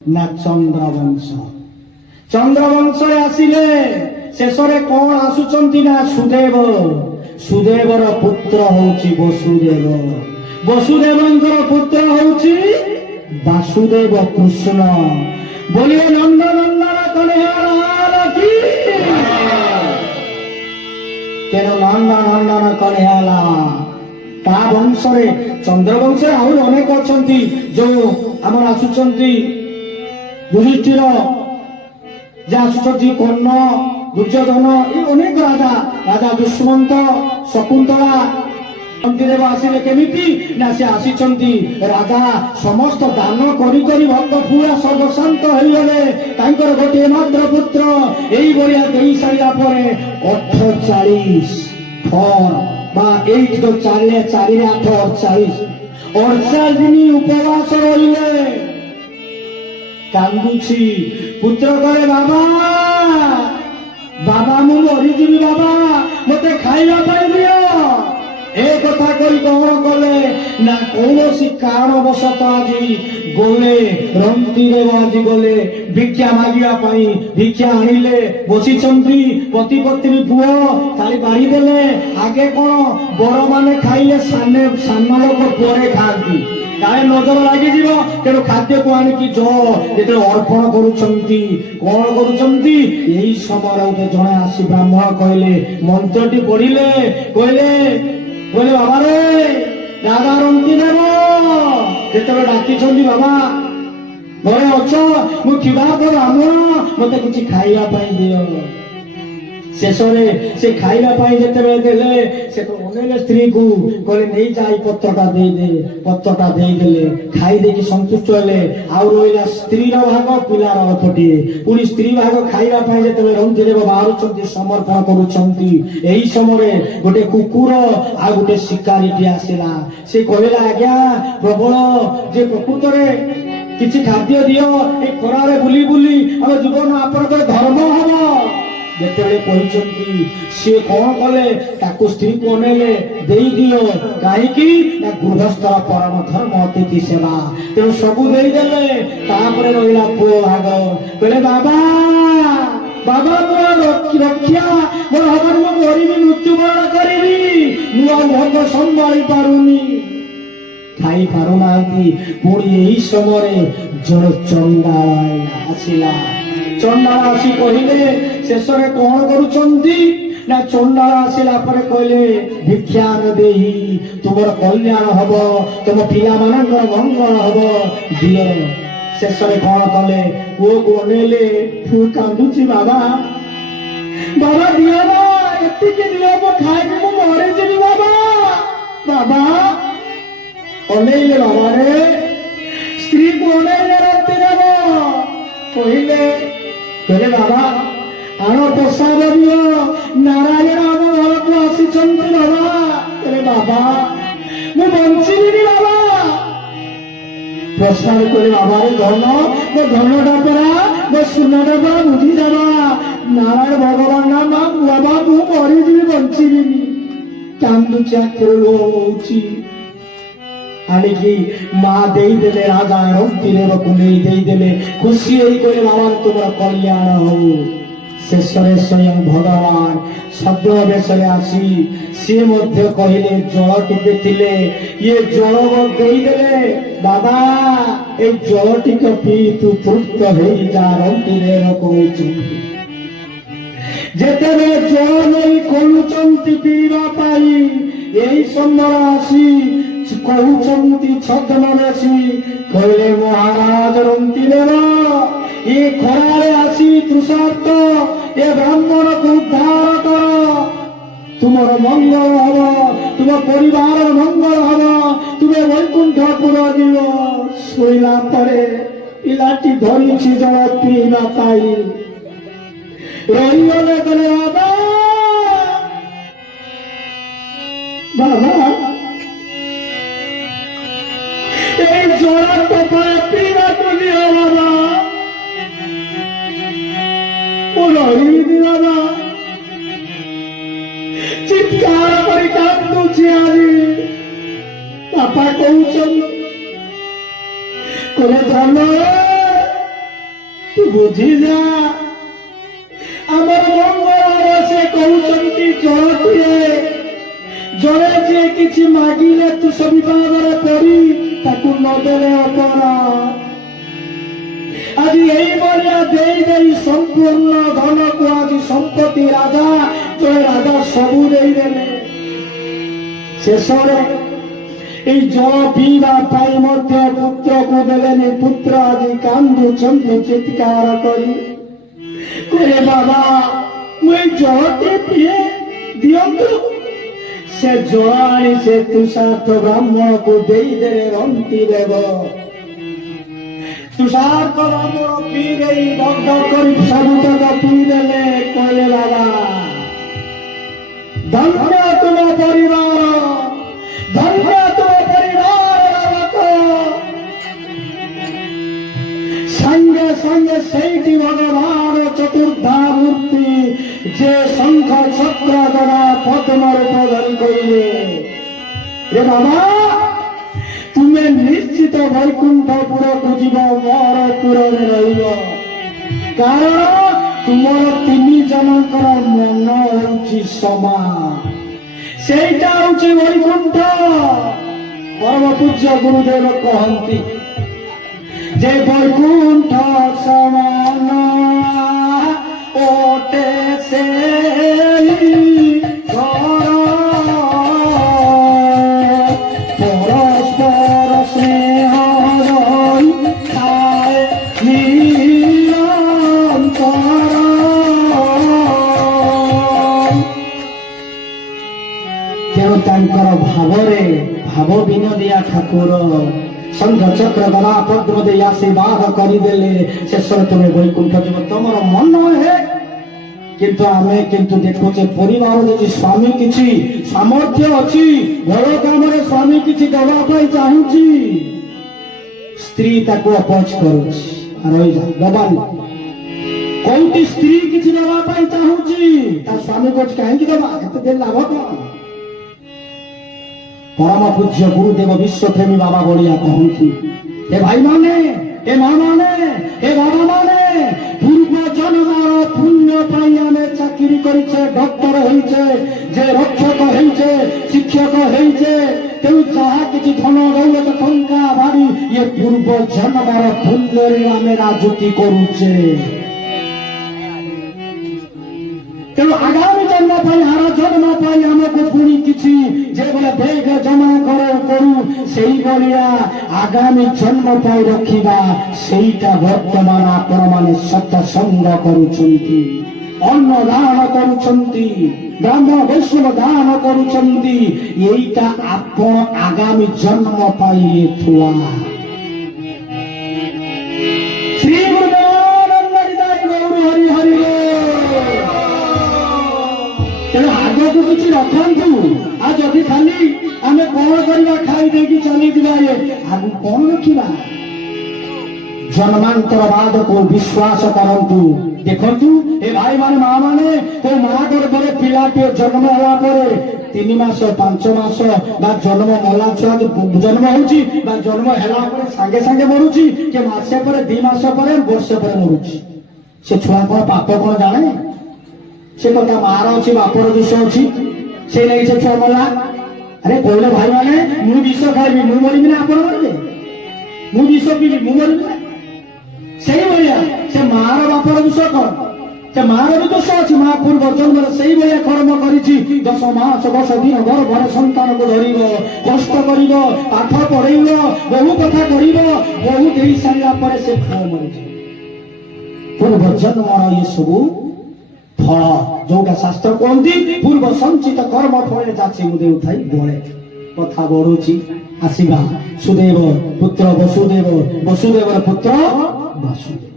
ନା ଚନ୍ଦ୍ରବଂଶ। ଚନ୍ଦ୍ରବଂଶରେ ଆସିଲେ ଶେଷରେ କଣ ଆସୁଛନ୍ତି ନା ସୁଦେବ। ସୁଦେବର ପୁତ୍ର ହଉଛି ବସୁଦେବ। ବସୁଦେବଙ୍କର ପୁତ୍ର ହଉଛି ବାସୁଦେବ କୃଷ୍ଣ। ବୋଲିଏ ନନ୍ଦ ନନ୍ଦନ କନ୍ୟାର କି ତେଣୁ ନନ୍ଦ ନନ୍ଦନ କନ୍ୟାଲା ତା ବଂଶରେ ଚନ୍ଦ୍ରବଂଶରେ ଆହୁରି ଅନେକ ଅଛନ୍ତି। ଯୋଉ ଆମର ଆସୁଛନ୍ତି ଯୁଧିଷ୍ଠିର, ଯେ ଆସୁଛନ୍ତି କର୍ଣ୍ଣ, ଦୁର୍ଯ୍ୟୋଧନ, ଏ ଅନେକ ରାଜା, ରାଜା ଦୁଷ୍ମନ୍ତ, ଶକୁନ୍ତଳା। ଦେବ ଆସିଲେ କେମିତି ନା ସେ ଆସିଛନ୍ତି ରାଜା ସମସ୍ତ ଦାନ କରି କରି ଭକ୍ତ ପୁରା ସର୍ବଶାନ୍ତ ହେଇଗଲେ। ତାଙ୍କର ଗୋଟିଏ ମାତ୍ର ପୁତ୍ର ଏଇଭଳିଆ ଦେଇ ସାରିଲା ପରେ 48 ବା ଏଇଠି ତ ଚାରିରେ 8 48 ଦିନ ଉପବାସ ରହିଲେ। କାନ୍ଦୁଛି ପୁତ୍ର କରେ ବାବା ବାବା ମୁଁ ମରିଯିବି, ବାବା ମତେ ଖାଇବା ପାଇଁ ଦିଅ। ଏ କଥା କହି କଣ କଲେ ନା କୌଣସି କାରଣବଶତଃ ଆଜି ଗଲେ ରନ୍ତିଦେବ, ଆଜି ଗଲେ ଭିକ୍ଷା ମାଗିବା ପାଇଁ। ଭିକ୍ଷା ଆଣିଲେ, ବସିଛନ୍ତି ପତି ପତ୍ନୀ ପୁଅ ଖାଲି ବାଢି ଦେଲେ। ଆଗେ କଣ ବଡ ମାନେ ଖାଇଲେ ସାନ ଲୋକ ପରେ ଖାଆନ୍ତି, କାଳେ ନଜର ଲାଗିଯିବ। ତେଣୁ ଖାଦ୍ୟକୁ ଆଣିକି ଯେତେବେଳେ ଅର୍ପଣ କରୁଛନ୍ତି, କଣ କରୁଛନ୍ତି ଏଇ ସମୟରେ ଗୋଟେ ଜଣେ ଆସି ବ୍ରାହ୍ମଣ କହିଲେ, ମନ୍ତ୍ରଟି ପଢିଲେ, କହିଲେ ବାବାରେ ରାଜା ରନ୍ତିଦେବ ଯେତେବେଳେ ଡାକିଛନ୍ତି, ବାବା ଘରେ ଅଛ, ମୁଁ ଥିବା ବ୍ରାହ୍ମଣ, ମତେ କିଛି ଖାଇବା ପାଇଁ ଦିଅ। ଶେଷରେ ସେ ଖାଇବା ପାଇଁ ଯେତେବେଳେ ଦେଲେ, ସେ ତ ଅନେକ ସ୍ତ୍ରୀକୁ କହିଲେ ନେଇଯା ଏଇ ପତ୍ରଟା ଦେଇଦେ। ପତ୍ରଟା ଦେଇଦେଲେ, ଖାଇଦେଇକି ସନ୍ତୁଷ୍ଟ ହେଲେ। ଆଉ ରହିଲା ସ୍ତ୍ରୀର ଭାଗ, ପିଲାର ଅଳ୍ପଟିଏ। ପୁଣି ସ୍ତ୍ରୀ ଭାଗ ଖାଇବା ପାଇଁ ଯେତେବେଳେ ରନ୍ତିଦେବ ବାହାରୁଛନ୍ତି, ସମର୍ପଣ କରୁଛନ୍ତି, ଏହି ସମୟରେ ଗୋଟେ କୁକୁର ଆଉ ଗୋଟେ ଶିକାରୀଟି ଆସିଲା। ସେ କହିଲା, ଆଜ୍ଞା ପ୍ରବଳ ଯେ ପ୍ରକୃତରେ କିଛି ଖାଦ୍ୟ ଦିଅ, ଏ ଖରାରେ ବୁଲି ବୁଲି ଆମ ଜୀବନ ଆପଣଙ୍କର ଧର୍ମ ହବ। ଯେତେବେଳେ କହିଛନ୍ତି, ସିଏ କଣ କଲେ ତାକୁ ସ୍ତ୍ରୀକୁ ଅନେଇଲେ, ଦେଇଦିଅ। କାହିଁକି ନା ଗୃହସ୍ଥର ପରମ ଧର୍ମ ଅତିଥି ସେବା। ତେଣୁ ସବୁ ଦେଇଦେଲେ। ତାପରେ ରହିଲା ପୁଅ ଭାଗ। କହିଲେ ବାବା ବାବା ମୋର ରକ୍ଷା ମୋର ହବନି, ମୁଁ ମରିବି, ମୃତ୍ୟୁବରଣ କରିବି, ମୁଁ ଆଉ ଭୋଗ ସମ୍ଭାଳି ପାରୁନି, ଖାଇ ପାରୁନାହାନ୍ତି। ପୁଣି ଏହି ସମୟରେ ଜଣେ ଚଣ୍ଡାଳ ଆସିଲା। ଚଣ୍ଡାଳ ଆସି କହିଲେ, ଶେଷରେ କଣ କରୁଛନ୍ତି ନା ଚଣ୍ଡାଳ ଆସିଲା ପରେ କହିଲେ, ଭିକ୍ଷାନ ଦେଇ ତୁମର କଲ୍ୟାଣ ହବ, ତମ ପିଲାମାନଙ୍କର ମଙ୍ଗଳ ହବ, ଦିଅ। ଶେଷରେ କଣ କଲେ, ପୁଅକୁ ଅନେଇଲେ, ପୁଅ କାନ୍ଦୁଛି, ବାବା ବାବା ଦିଅ ନା, ଏତିକି ଦିଅ, ମୁଁ ଖାଇବି, ମୁଁ ମରିଯିବି ବାବା। ବାବା ଅନେଇଲେ, ବାବାରେ ସ୍ତ୍ରୀକୁ ଅନେଇଲେ ରନ୍ତିଦେବ। କହିଲେ ବାବା ଆଣ ପ୍ରସାଦ ଦିଅ, ନାରାୟଣ ଆମ ଘରକୁ ଆସିଛନ୍ତି ବାବା। ବାବା ମୁଁ ବଞ୍ଚିବିନି ବାବା। ପ୍ରସାଦ କଲେ, ବାବାରେ ଧନ, ମୋ ଧନଟା ପରା, ମୋ ସୁନାଟା ପରା ବୁଝିଦେବା। ନାରାୟଣ ଭଗବାନ ନା ବାବା ମୁଁ ମରିଯିବି, ବଞ୍ଚିବିନି। କାନ୍ଦୁଛି, ଆଖିରୁ ଲୁହ ହଉଛି। ଆଣିକି ମା ଦେଇଦେଲେ, ରାଜା ରନ୍ତିଦେବକୁ ନେଇ ଦେଇଦେଲେ। ଖୁସି ହେଇ କହିଲେ, ବାବା ତୁମର କଲ୍ୟାଣ ହଉ। ଶେଷରେ ସ୍ୱୟଂ ଭଗବାନ ଶବ୍ଦ ବେଶରେ ଆସି ସିଏ ମଧ୍ୟ କହିଲେ, ଜଳ ଟିକେ ଥିଲେ, ଇଏ ଜଳ ଦେଇଦେଲେ। ବାବା ଏଇ ଜଳ ଟିକେ ପିଇ ତୁ ତୃପ୍ତ ହେଇଯା, ରନ୍ତିଦେବ କହୁଛନ୍ତି। ଯେତେବେଳେ ଜଳ ନେଇ ଖୋଲୁଛନ୍ତି ପିଇବା ପାଇଁ, ଏହି ସମୟ ଆସି କହୁଛନ୍ତି ଛଦ୍ମରେ ଆସି କହିଲେ, ମହାରାଜ ରନ୍ତିଦେବ ଏ ଖରାରେ ଆସି ତୃଷାର୍ତ ଏ ବ୍ରାହ୍ମଣକୁ ଉଦ୍ଧାର କର, ତୁମର ମଙ୍ଗଳ ହବ, ତୁମ ପରିବାରର ମଙ୍ଗଳ ହବ, ତୁମେ ବୈକୁଣ୍ଠପୁର ଯିବ। ଶୋଇଲା ପରେ ପିଲାଟି ଧରିଛି ଜଳ ପିଇବା ପାଇଁ। ରହିଗଲେ, କହିଲେ ବାବା ବାବା এই জোড়া টোপায় পিরা তুলি বাবা, ও রহিদি বাবা চিৎকার করে কান্দুছি। আଜି বাপা কହୁଛନ୍ତି, କହିଲେ ଧନ ତୁ ବୁଝିଯା ଆମର ମଙ୍ଗଳରେ ସେ କହୁଛନ୍ତି ଜଳଟିଏ ଜଳେ ଯିଏ କିଛି ମାଗିଲେ ତୁ ବିବାଦରେ ପଡି ତାକୁ ନଦେଲେ ଅପରାଧ। ଆଜି ଏଇଭଳିଆ ଦେଇ ଦେଇ ସମ୍ପୂର୍ଣ୍ଣ ଧନକୁ ଆଜି ସମ୍ପତ୍ତି ରାଜା ଜଣେ ରାଜା ସବୁ ଦେଇଦେଲେ। ଶେଷରେ এই জল পিଇବା ପାଇଁ ମଧ୍ୟ ପୁତ୍ରକୁ ଦେଲେନି। ପୁତ୍ର ଆଜି କାନ୍ଦୁଛନ୍ତି ଚିତ୍କାର କରି, କରେ ବାବା ମୁଁ ଏଇ ଜଳଟେ ପିଏ ଦିଅନ୍ତୁ। ସେ ଜଳ ଆଣି ସେ ତୁଷାର୍ଥ ବ୍ରାହ୍ମଣକୁ ଦେଇଦେଲେ ରନ୍ତି ଦେବ। ତୁଷାର୍ଥ ବ୍ରାହ୍ମଣ ପିଇ ଦେଇ ଦଗ୍ଧ କରି ସବୁତକ ପିଇଦେଲେ। କହିଲେ ବାବା ଧନ୍ୟ ତୁମ ପରିବାର, ଧନ୍ୟ ତୁମ ପରିବାର ଲୋକ। ସାଙ୍ଗେ ସାଙ୍ଗେ ସେଇଠି ଭଗବାନ ଚତୁର୍ଦ୍ଧା ମୂର୍ତ୍ତି ଯେ ଶଙ୍ଖ ଚକ୍ର ଗଦା ପଦ୍ମ ରୂପ ଧରି କହିଲେ ରେ ବାବା ତୁମେ ନିଶ୍ଚିତ ବୈକୁଣ୍ଠପୁରକୁ ଯିବ, ମୋର ପୁରରେ ରହିବ। କାରଣ ତୁମର ତିନି ଜଣଙ୍କର ମନ ହେଉଛି ସମାନ, ସେଇଟା ହେଉଛି ବୈକୁଣ୍ଠ। ପରମ ପୂଜ୍ୟ ଗୁରୁଦେବ କହନ୍ତି ଯେ ବୈକୁଣ୍ଠ ସମାନ ଓଟେ ସେ ପରସ୍ପର ସ୍ନେହ ଥାଏ ନିରନ୍ତର। ତେଣୁ ତାଙ୍କର ଭାବରେ ଭାବ ବିନୋଦିଆ ଠାକୁର ଶଙ୍ଖ ଚକ୍ର ଗଦା ପଦ୍ମ ଦେଇ ଆଶୀର୍ବାଦ କରିଦେଲେ। ଶେଷରେ ତୁମେ ବୈକୁଣ୍ଠ ଯିବ, ତମର ମନ ହେ। କିନ୍ତୁ ଆମେ ଦେଖୁଛେ ପରିବାର ଯଦି ସ୍ୱାମୀ କିଛି ସାମର୍ଥ୍ୟ ଅଛି, ଭଲ କାମରେ ସ୍ୱାମୀ କିଛି ଦେବା ପାଇଁ ଚାହୁଁଛି, ସ୍ତ୍ରୀ ତାକୁ ଅପୋଜ କରୁଛି। ଦବାନି କୋଉଠି ସ୍ତ୍ରୀ କିଛି ଦେବା ପାଇଁ ଚାହୁଁଛି, ତା ସ୍ୱାମୀ କହୁଛି କାହିଁକି ଦେବା, ଏତେ ଦେଲେ ଲାଭ କଣ? ପରମ ପୂଜ୍ୟ ଗୁରୁଦେବ ବିଶ୍ୱପ୍ରେମୀ ବାବା ବଳିଆ କହନ୍ତି ଏ ଭାଇମାନେ, ଏ ମା ମାନେ, ଏ ବାବା ମାନେ, ପୂର୍ବ ଜନ୍ମର ପୁଣ୍ୟ ପାଇଁ ଆମେ ଚାକିରି କରିଛେ, ଡକ୍ଟର ହେଇଛେ, ଯେ ରକ୍ଷକ ହେଇଛେ, ଶିକ୍ଷକ ହେଇଛେ। ତେଣୁ ଯାହା କିଛି ଧନ ଦୌଲତ ଟଙ୍କା ବାଡ଼ି ଇଏ ପୂର୍ବ ଜନ୍ମର ପୁଣ୍ୟରେ ଆମେ ରାଜୁତି କରୁଛେ। ତେଣୁ ଆଗାମୀ ଜନ୍ମ ପାଇଁ, ଆର ଜନ୍ମ ପାଇଁ ଆମକୁ ପୁଣି କିଛି ଯେଭଳିଆ ବେଗ ଜମା କରୁ ସେଇଭଳିଆ ଆଗାମୀ ଜନ୍ମ ପାଇଁ ରଖିବା। ସେଇଟା ବର୍ତ୍ତମାନ ଆପଣମାନେ ସତ୍ସଙ୍ଗ କରୁଛନ୍ତି, ଅନ୍ନ ଦାନ କରୁଛନ୍ତି, ବ୍ରାହ୍ମଣ ବୈଷ୍ଣବ ଦାନ କରୁଛନ୍ତି। ଏଇଟା ଆପଣ ଆଗାମୀ ଜନ୍ମ ପାଇଁ ଥୁଆ। ଶ୍ରୀ ଗୁରୁଦେବାନନ୍ଦ ଗୌର ହରି ହରି। ତେଣୁ ଆଗକୁ କିଛି ରଖନ୍ତୁ। ଆଉ ଯଦି ଖାଲି ଆମେ କଣ କରିବା, ଖାଇ ଦେଇକି ଚାଲିଯିବା, ଆଗକୁ କଣ ରଖିବା? ଜନ୍ମାନ୍ତରବାଦକୁ ବିଶ୍ୱାସ କରନ୍ତୁ। ଦେଖନ୍ତୁ ଏ ଭାଇମାନେ, ମା ମାନେ, କୋଉ ମା ଗର୍ଭରେ ପିଲାଟିଏ ଜନ୍ମ ହେବା ପରେ 3 ମାସ 5 ମାସ ବା ଜନ୍ମ ମଲା ଛୁଆ ଜନ୍ମ ହଉଛି ବା ଜନ୍ମ ହେଲା ପରେ ସାଙ୍ଗେ ସାଙ୍ଗେ ମରୁଛି, କି ମାସେ ପରେ 2 ମାସ ପରେ ବର୍ଷେ ପରେ ମରୁଛି। ସେ ଛୁଆ କଣ ପାପ କଣ ଜାଣେ? ସେ କଥା ମାର ଅଛି, ବାପର ଦୋଷ ଅଛି, ସେ ନେଇ ସେ ଛୁଆ ମଲା। ଆରେ କହିଲେ ଭାଇମାନେ, ମୁଁ ବିଷ ଖାଇବି, ମୁଁ ମରିବି ନା ଆପଣ ମରିବେ? ମୁଁ ବିଷ ପିଇବି, ମୁଁ ମରିବି ନା? ସେଇଭଳିଆ ସେ ମାର ବାପର ଦୋଷ କଣ? ସେ ମାର ବି ଦୋଷ ଅଛି। ମା ପୂର୍ବ ଜନ୍ମରେ ସେଇଭଳିଆ କର୍ମ କରିଛି। 10 ମାସ 10 ଦିନ ଗର୍ଭରେ ସନ୍ତାନକୁ ଧରିବ, କଷ୍ଟ କରିବ, ପାଠ ପଢେଇବ, ବହୁ କଥା କରିବ, ବହୁ ଦେଇ ସାରିଲା ପରେ ସେ ପୁଅ ମରିଯିବ। ପୂର୍ବ ଜନ୍ମର ଇଏ ସବୁ ଫଳ, ଯୋଉଟା ଶାସ୍ତ୍ର କୁହନ୍ତି ପୂର୍ବ ସଞ୍ଚିତ କର୍ମ ଫଳରେ ଯାଚି ମୁଁ ଦେଉଥାଇ ବଳେ। କଥା ବଢୁଛି, ଆସିବା ସୁଦେବ ପୁତ୍ର ବସୁଦେବ, ବସୁଦେବର ପୁତ୍ର ବାସୁଦେବ।